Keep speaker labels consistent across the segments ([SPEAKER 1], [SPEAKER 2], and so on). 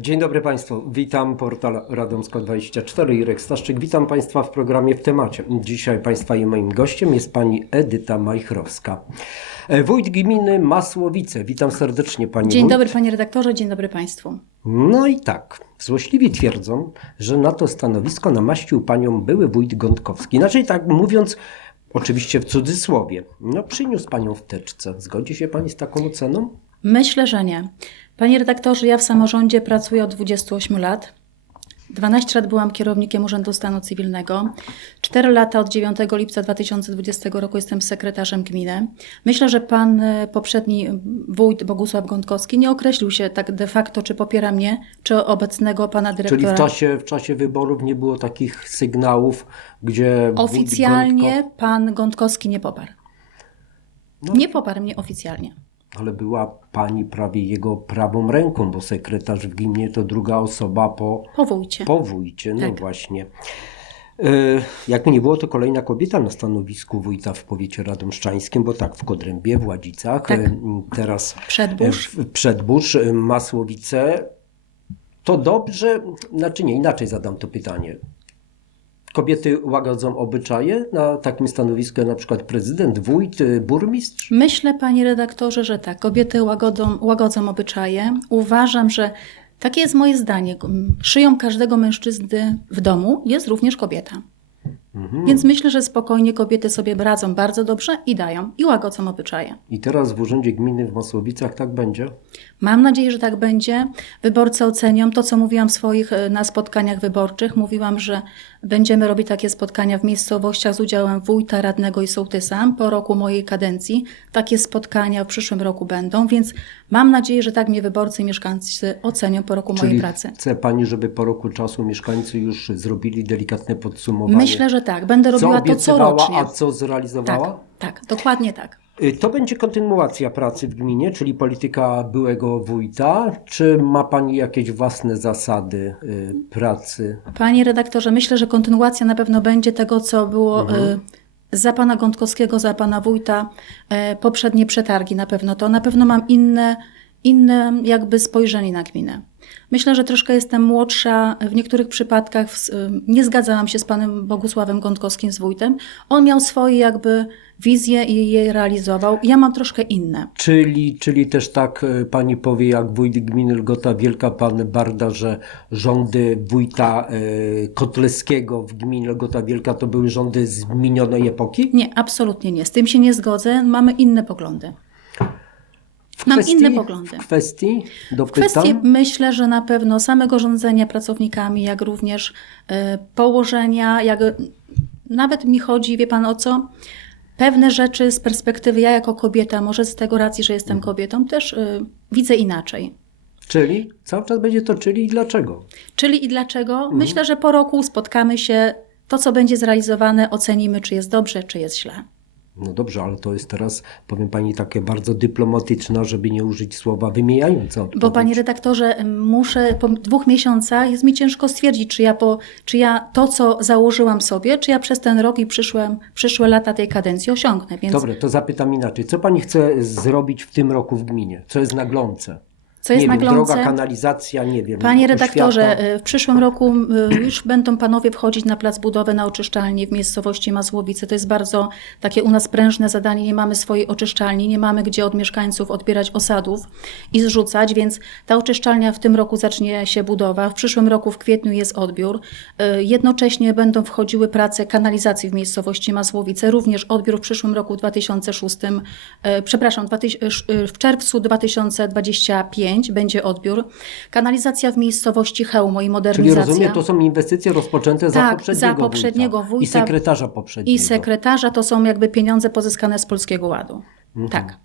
[SPEAKER 1] Dzień dobry Państwu, witam portal Radomsko24, Irek Staszczyk, witam Państwa w programie w temacie. Dzisiaj Państwa i moim gościem jest Pani Edyta Majchrowska. E, Wójt gminy Masłowice, witam serdecznie Pani
[SPEAKER 2] Dzień
[SPEAKER 1] wójt.
[SPEAKER 2] dobry panie redaktorze, dzień dobry państwu.
[SPEAKER 1] No i tak, złośliwi twierdzą, że na to stanowisko namaścił Panią były wójt Gądkowski. Inaczej tak mówiąc, oczywiście w cudzysłowie, no przyniósł Panią w teczce. Zgodzi się Pani z taką oceną?
[SPEAKER 2] Myślę, że nie. Panie redaktorze, ja w samorządzie pracuję od 28 lat. 12 lat byłam kierownikiem Urzędu Stanu Cywilnego. 4 lata od 9 lipca 2020 roku jestem sekretarzem gminy. Myślę, że pan e, poprzedni wójt Bogusław Gądkowski nie określił się tak de facto, czy popiera mnie, czy obecnego pana dyrektora.
[SPEAKER 1] Czyli w czasie, w czasie wyborów nie było takich sygnałów, gdzie.
[SPEAKER 2] Oficjalnie
[SPEAKER 1] Gądko-
[SPEAKER 2] pan Gądkowski nie poparł.
[SPEAKER 1] No.
[SPEAKER 2] Nie poparł mnie oficjalnie.
[SPEAKER 1] Ale była pani prawie jego prawą ręką, bo sekretarz w gminie to druga osoba po,
[SPEAKER 2] Po wójcie.
[SPEAKER 1] po wójcie. No
[SPEAKER 2] Tak.
[SPEAKER 1] właśnie. E, Jakby nie było, to kolejna kobieta na stanowisku wójta w powiecie radomszczańskim, bo tak, w Kodrębie, w Ładzicach,
[SPEAKER 2] Tak.
[SPEAKER 1] e, teraz
[SPEAKER 2] Przedbórz.
[SPEAKER 1] w- Przedbórz, e, Masłowice. To dobrze, znaczy nie, inaczej zadam to pytanie. Kobiety łagodzą obyczaje na takim stanowisku, na przykład prezydent, wójt, e, burmistrz?
[SPEAKER 2] Myślę, panie redaktorze, że tak. Kobiety łagodzą, łagodzą obyczaje. Uważam, że takie jest moje zdanie. Szyją każdego mężczyzny w domu jest również kobieta.
[SPEAKER 1] Mhm.
[SPEAKER 2] Więc myślę, że spokojnie kobiety sobie radzą bardzo dobrze i dają, i łagodzą obyczaje.
[SPEAKER 1] I teraz w Urzędzie Gminy w Masłowicach tak będzie?
[SPEAKER 2] Mam nadzieję, że tak będzie. Wyborcy ocenią to, co mówiłam w swoich e, na spotkaniach wyborczych. Mówiłam, że będziemy robić takie spotkania w miejscowościach z udziałem wójta, radnego i sołtysa po roku mojej kadencji. Takie spotkania w przyszłym roku będą, więc mam nadzieję, że tak mnie wyborcy i mieszkańcy ocenią po roku mojej
[SPEAKER 1] Czyli
[SPEAKER 2] pracy.
[SPEAKER 1] chce Pani, żeby po roku czasu mieszkańcy już zrobili delikatne podsumowanie?
[SPEAKER 2] Myślę, że tak. Będę
[SPEAKER 1] co
[SPEAKER 2] robiła to
[SPEAKER 1] obiecywała,
[SPEAKER 2] corocznie.
[SPEAKER 1] a co zrealizowała?
[SPEAKER 2] Tak, tak, dokładnie tak.
[SPEAKER 1] Y, To będzie kontynuacja pracy w gminie, czyli polityka byłego wójta, czy ma Pani jakieś własne zasady y, pracy?
[SPEAKER 2] Panie redaktorze, myślę, że kontynuacja na pewno będzie tego, co było e, za pana Gądkowskiego, za pana wójta, e, poprzednie przetargi na pewno to. Na pewno mam inne, inne jakby spojrzenie na gminę. Myślę, że troszkę jestem młodsza. W niektórych przypadkach e, nie zgadzałam się z panem Bogusławem Gądkowskim, z wójtem. On miał swoje jakby wizje i je realizował. Ja mam troszkę inne.
[SPEAKER 1] Czyli, czyli też tak y, Pani powie, jak wójt gminy Lgota Wielka, Pan Barda, że rządy wójta y, Kotleskiego w gminie Lgota Wielka to były rządy z minionej epoki?
[SPEAKER 2] Nie, absolutnie nie. Z tym się nie zgodzę. Mamy inne poglądy. Mam inne poglądy.
[SPEAKER 1] W kwestii, dopytam,
[SPEAKER 2] Kwestie myślę, że na pewno samego rządzenia pracownikami, jak również e, położenia, jak nawet mi chodzi, wie pan o co? Pewne rzeczy z perspektywy ja jako kobieta, może z tego racji, że jestem kobietą, też e, widzę inaczej.
[SPEAKER 1] czyli cały czas będzie to czyli i dlaczego?
[SPEAKER 2] Czyli i dlaczego? Myślę, że po roku spotkamy się, to co będzie zrealizowane, ocenimy, czy jest dobrze, czy jest źle.
[SPEAKER 1] No dobrze, ale to jest teraz, powiem Pani, takie bardzo dyplomatyczne, żeby nie użyć słowa wymijające odpowiedź.
[SPEAKER 2] Bo panie redaktorze, muszę po dwóch miesiącach jest mi ciężko stwierdzić, czy ja, po, czy ja to, co założyłam sobie, czy ja przez ten rok i przyszłe, przyszłe lata tej kadencji osiągnę. Więc
[SPEAKER 1] Dobrze, to zapytam inaczej. Co Pani chce zrobić w tym roku w gminie? Co jest na glące?
[SPEAKER 2] Co jest
[SPEAKER 1] nie
[SPEAKER 2] na
[SPEAKER 1] wiem,
[SPEAKER 2] glące?
[SPEAKER 1] droga, kanalizacja, nie wiem.
[SPEAKER 2] Panie redaktorze,
[SPEAKER 1] oświata.
[SPEAKER 2] y, w przyszłym roku y, już będą panowie wchodzić na plac budowy na oczyszczalni w miejscowości Masłowice. To jest bardzo takie u nas prężne zadanie. Nie mamy swojej oczyszczalni, nie mamy gdzie od mieszkańców odbierać osadów i zrzucać, więc ta oczyszczalnia w tym roku zacznie się budowa. W przyszłym roku w kwietniu jest odbiór. Y, Jednocześnie będą wchodziły prace kanalizacji w miejscowości Masłowice, również odbiór w przyszłym roku w 2006, y, przepraszam, 2000 w czerwcu 2025 będzie odbiór. Kanalizacja w miejscowości Chełmo i
[SPEAKER 1] Czyli
[SPEAKER 2] modernizacja.
[SPEAKER 1] rozumiem, to są inwestycje rozpoczęte za
[SPEAKER 2] Tak,
[SPEAKER 1] poprzedniego,
[SPEAKER 2] za poprzedniego
[SPEAKER 1] wójta. I
[SPEAKER 2] wójta.
[SPEAKER 1] sekretarza poprzedniego.
[SPEAKER 2] I sekretarza to są jakby pieniądze pozyskane z Polskiego Ładu.
[SPEAKER 1] Mhm.
[SPEAKER 2] Tak.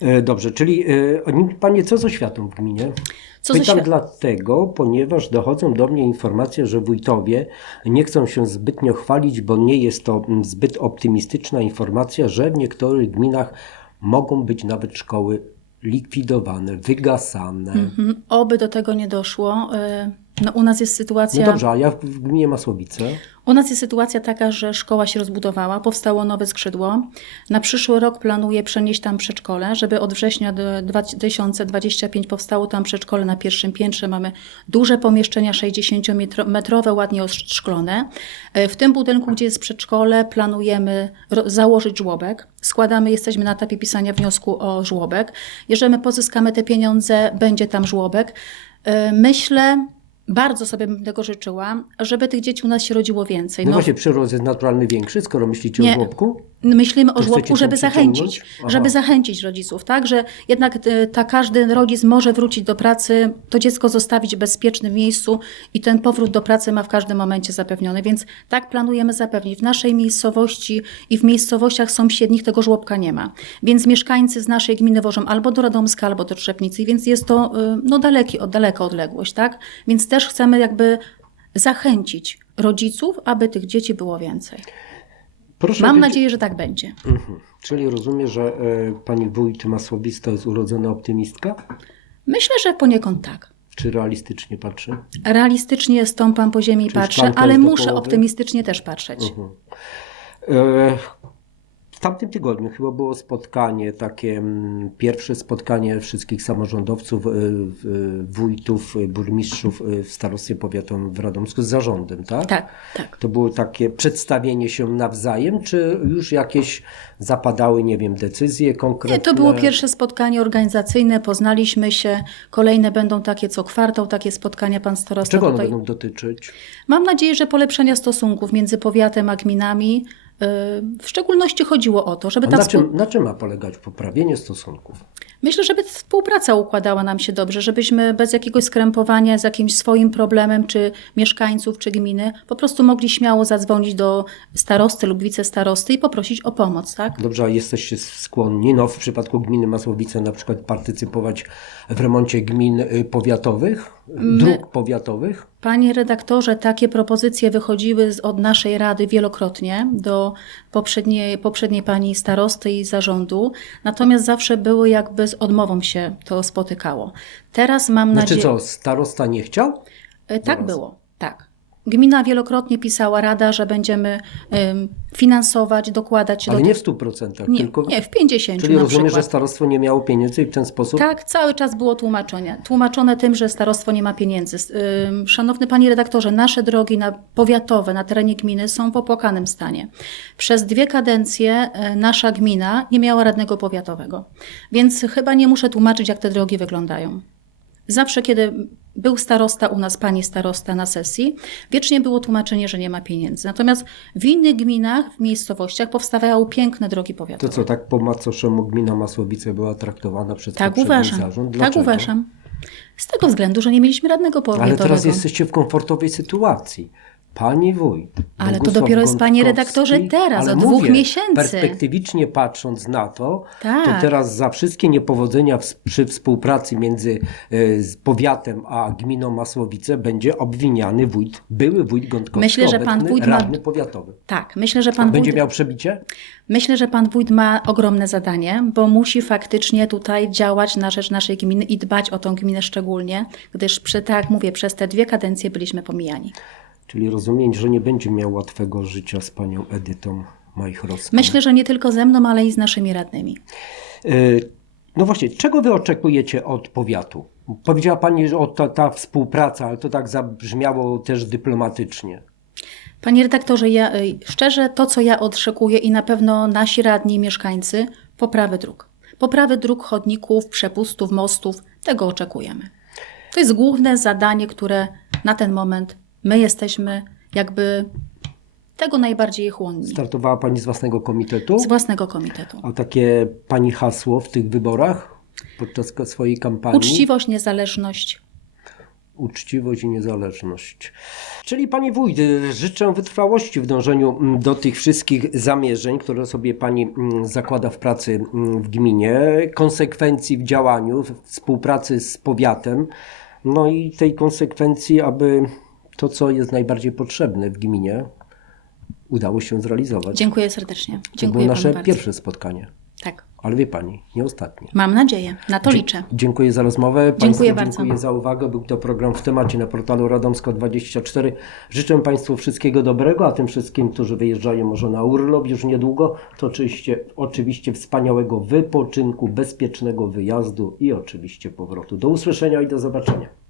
[SPEAKER 1] E, Dobrze, czyli e, Panie, co z oświatą w gminie?
[SPEAKER 2] Co
[SPEAKER 1] Pytam dlatego, ponieważ dochodzą do mnie informacje, że wójtowie nie chcą się zbytnio chwalić, bo nie jest to zbyt optymistyczna informacja, że w niektórych gminach mogą być nawet szkoły likwidowane, wygasane.
[SPEAKER 2] Mhm. Oby do tego nie doszło. Y, No, u nas jest
[SPEAKER 1] No
[SPEAKER 2] sytuacja.
[SPEAKER 1] dobrze, a ja w gminie Masłowice.
[SPEAKER 2] U nas jest sytuacja taka, że szkoła się rozbudowała, powstało nowe skrzydło. Na przyszły rok planuję przenieść tam przedszkole, żeby od września do 2025 powstało tam przedszkole na pierwszym piętrze. Mamy duże pomieszczenia 60-metrowe, ładnie oszklone. E, W tym budynku, gdzie jest przedszkole, planujemy założyć żłobek. Składamy, jesteśmy na etapie pisania wniosku o żłobek. Jeżeli my pozyskamy te pieniądze, będzie tam żłobek. E, Myślę, bardzo sobie bym tego życzyła, żeby tych dzieci u nas się rodziło więcej.
[SPEAKER 1] No,
[SPEAKER 2] No,
[SPEAKER 1] właśnie, przyrost jest naturalny większy, skoro myślicie
[SPEAKER 2] Nie.
[SPEAKER 1] o żłobku.
[SPEAKER 2] Myślimy o żłobku, żeby zachęcić, żeby zachęcić rodziców, tak, że jednak e, ta każdy rodzic może wrócić do pracy, to dziecko zostawić w bezpiecznym miejscu i ten powrót do pracy ma w każdym momencie zapewniony, więc tak planujemy zapewnić. W naszej miejscowości i w miejscowościach sąsiednich tego żłobka nie ma, więc mieszkańcy z naszej gminy wożą albo do Radomska, albo do Trzepnicy, więc jest to e, no daleki, daleka odległość, tak, więc też chcemy jakby zachęcić rodziców, aby tych dzieci było więcej.
[SPEAKER 1] Proszę
[SPEAKER 2] Mam
[SPEAKER 1] wiedzieć-
[SPEAKER 2] nadzieję, że tak będzie.
[SPEAKER 1] Mhm. Czyli rozumiem, że e, pani wójt Masłowic to jest urodzona optymistka?
[SPEAKER 2] Myślę, że poniekąd tak.
[SPEAKER 1] Czy realistycznie patrzy?
[SPEAKER 2] Realistycznie stąpam po ziemi i patrzę, ale muszę optymistycznie też patrzeć.
[SPEAKER 1] E, W tamtym tygodniu chyba było spotkanie, takie mm, pierwsze spotkanie wszystkich samorządowców, e, w- wójtów, e, burmistrzów w starostwie powiatowym w Radomsku z zarządem, tak?
[SPEAKER 2] Tak, tak.
[SPEAKER 1] To było takie przedstawienie się nawzajem, czy już jakieś zapadały, nie wiem, decyzje konkretne?
[SPEAKER 2] Nie, to było pierwsze spotkanie organizacyjne, poznaliśmy się. Kolejne będą takie co kwartał, takie spotkania pan starosta
[SPEAKER 1] Czego one
[SPEAKER 2] tutaj.
[SPEAKER 1] będą dotyczyć?
[SPEAKER 2] Mam nadzieję, że polepszenia stosunków między powiatem a gminami. W szczególności chodziło o to, żeby ta
[SPEAKER 1] na,
[SPEAKER 2] współ...
[SPEAKER 1] czym, na czym ma polegać poprawienie stosunków?
[SPEAKER 2] Myślę, żeby współpraca układała nam się dobrze, żebyśmy bez jakiegoś skrępowania z jakimś swoim problemem, czy mieszkańców, czy gminy, po prostu mogli śmiało zadzwonić do starosty lub wicestarosty i poprosić o pomoc, tak?
[SPEAKER 1] Dobrze, a jesteście skłonni, no w przypadku gminy Masłowice na przykład partycypować w remoncie gmin y, powiatowych, dróg powiatowych?
[SPEAKER 2] Panie redaktorze, takie propozycje wychodziły z, od naszej rady wielokrotnie do poprzedniej, poprzedniej pani starosty i zarządu, natomiast zawsze były jakby z odmową się to spotykało. Teraz mam
[SPEAKER 1] Znaczy
[SPEAKER 2] nadzieję.
[SPEAKER 1] co, starosta nie chciał?
[SPEAKER 2] E, Tak
[SPEAKER 1] Zaraz.
[SPEAKER 2] było, tak. Gmina wielokrotnie pisała rada, że będziemy ym, finansować, dokładać
[SPEAKER 1] Ale
[SPEAKER 2] do
[SPEAKER 1] nie w 100%,
[SPEAKER 2] nie,
[SPEAKER 1] tylko...
[SPEAKER 2] nie, w 50
[SPEAKER 1] Czyli
[SPEAKER 2] na
[SPEAKER 1] rozumiem, że
[SPEAKER 2] przykład.
[SPEAKER 1] starostwo nie miało pieniędzy i w ten sposób...
[SPEAKER 2] Tak, cały czas było tłumaczenie. Tłumaczone tym, że starostwo nie ma pieniędzy. Ym, Szanowny panie redaktorze, nasze drogi na powiatowe na terenie gminy są w opłakanym stanie. Przez dwie kadencje y, nasza gmina nie miała radnego powiatowego. Więc chyba nie muszę tłumaczyć, jak te drogi wyglądają. Zawsze, kiedy był starosta u nas, pani starosta na sesji, wiecznie było tłumaczenie, że nie ma pieniędzy. Natomiast w innych gminach, w miejscowościach powstawały piękne drogi
[SPEAKER 1] To
[SPEAKER 2] powiatowe.
[SPEAKER 1] co, tak po macoszemu gmina Masłowice była traktowana przez
[SPEAKER 2] Tak uważam.
[SPEAKER 1] zarząd?
[SPEAKER 2] Tak
[SPEAKER 1] Dlaczego?
[SPEAKER 2] uważam. Z tego względu, że nie mieliśmy radnego powiatowego.
[SPEAKER 1] Ale teraz jesteście w komfortowej sytuacji. Pani wójt.
[SPEAKER 2] Ale to
[SPEAKER 1] Bogusław
[SPEAKER 2] dopiero jest, panie redaktorze, teraz, od dwóch
[SPEAKER 1] mówię,
[SPEAKER 2] miesięcy.
[SPEAKER 1] Perspektywicznie patrząc na to, to
[SPEAKER 2] Tak.
[SPEAKER 1] teraz za wszystkie niepowodzenia w, przy współpracy między z powiatem a gminą Masłowice będzie obwiniany wójt, były wójt Gątkowski,
[SPEAKER 2] Myślę, że pan wójt ma-
[SPEAKER 1] radny powiatowy.
[SPEAKER 2] Tak, myślę, że pan
[SPEAKER 1] Będzie
[SPEAKER 2] wójt,
[SPEAKER 1] miał przebicie?
[SPEAKER 2] myślę, że pan wójt ma ogromne zadanie, bo musi faktycznie tutaj działać na rzecz naszej gminy i dbać o tą gminę szczególnie, gdyż przy, tak jak mówię, przez te dwie kadencje byliśmy pomijani.
[SPEAKER 1] Czyli rozumiem, że nie będzie miał łatwego życia z panią Edytą Majchrowską.
[SPEAKER 2] Myślę, że nie tylko ze mną, ale i z naszymi radnymi.
[SPEAKER 1] E, No właśnie, czego wy oczekujecie od powiatu? Powiedziała Pani, że ta, ta współpraca, ale to tak zabrzmiało też dyplomatycznie.
[SPEAKER 2] Panie redaktorze, ja y, szczerze to, co ja oczekuję i na pewno nasi radni i mieszkańcy, poprawy dróg. Poprawy dróg, chodników, przepustów, mostów, tego oczekujemy. To jest główne zadanie, które na ten moment my jesteśmy jakby tego najbardziej chłonni.
[SPEAKER 1] Startowała Pani z własnego komitetu?
[SPEAKER 2] Z własnego komitetu.
[SPEAKER 1] A takie Pani hasło w tych wyborach podczas swojej kampanii?
[SPEAKER 2] Uczciwość, niezależność.
[SPEAKER 1] Uczciwość i niezależność. Czyli Pani Wójt, y, życzę wytrwałości w dążeniu mm, do tych wszystkich zamierzeń, które sobie Pani mm, zakłada w pracy mm, w gminie, konsekwencji w działaniu, w współpracy z powiatem, no i tej konsekwencji, aby to, co jest najbardziej potrzebne w gminie, udało się zrealizować.
[SPEAKER 2] Dziękuję serdecznie.
[SPEAKER 1] to
[SPEAKER 2] Dziękuję
[SPEAKER 1] było
[SPEAKER 2] panu
[SPEAKER 1] nasze
[SPEAKER 2] bardzo.
[SPEAKER 1] pierwsze spotkanie.
[SPEAKER 2] Tak.
[SPEAKER 1] Ale wie pani, nie ostatnie.
[SPEAKER 2] Mam nadzieję, na to liczę.
[SPEAKER 1] Dziękuję za rozmowę. Państwu
[SPEAKER 2] Dziękuję bardzo.
[SPEAKER 1] Dziękuję za uwagę. Był to program w temacie na portalu Radomsko24. Życzę Państwu wszystkiego dobrego, a tym wszystkim, którzy wyjeżdżają może na urlop już niedługo, to oczywiście, oczywiście wspaniałego wypoczynku, bezpiecznego wyjazdu i oczywiście powrotu. Do usłyszenia i do zobaczenia.